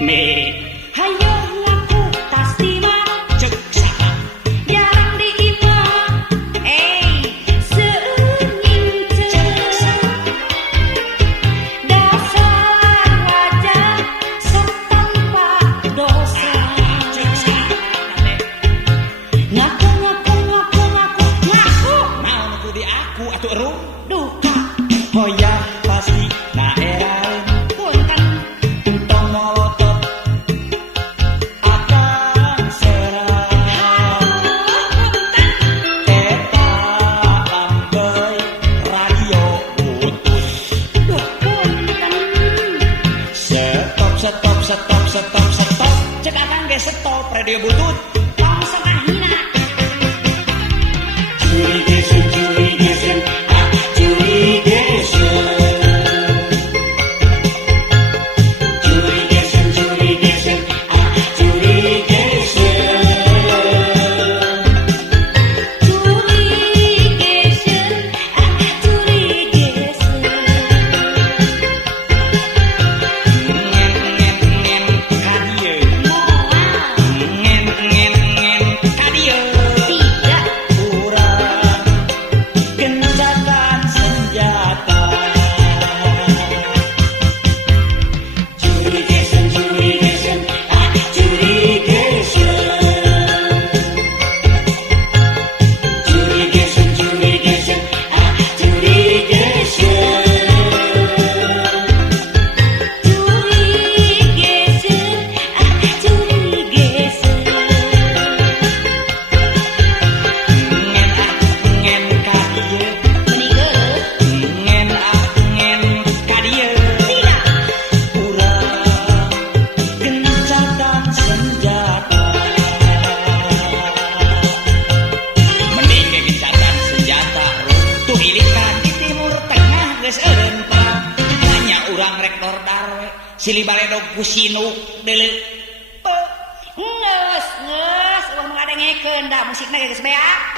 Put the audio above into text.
Me Hayo ngaku pasti mah cek saha jarang diima. Seunyin dasar wajah setanpa dosa. cek saha Ngaku naon ku di aku atuh eru duka hoyah pasti na eraeun punten entong molotot akan serang punten eta ambei radio putus punten stop cek akang ge stop radio butut tong setahina Curigeskeun ah curigeskeun ah curigeskeun Curigeskeun ngen ka dieu moal ngen ka dieu tidak urang gencatan senjata Curigeskeun ah curigeskeun ah curigeskeun ngen ka dieu ngen ka dieu urang gencatan senjata mending ge gencatan senjata tuh ilikan di timur tengah geus eureun perang hanya urang rektor darwe silih baledog ku sinuk deuleu Nges, ulah mengadengekeun da musikna geus beak.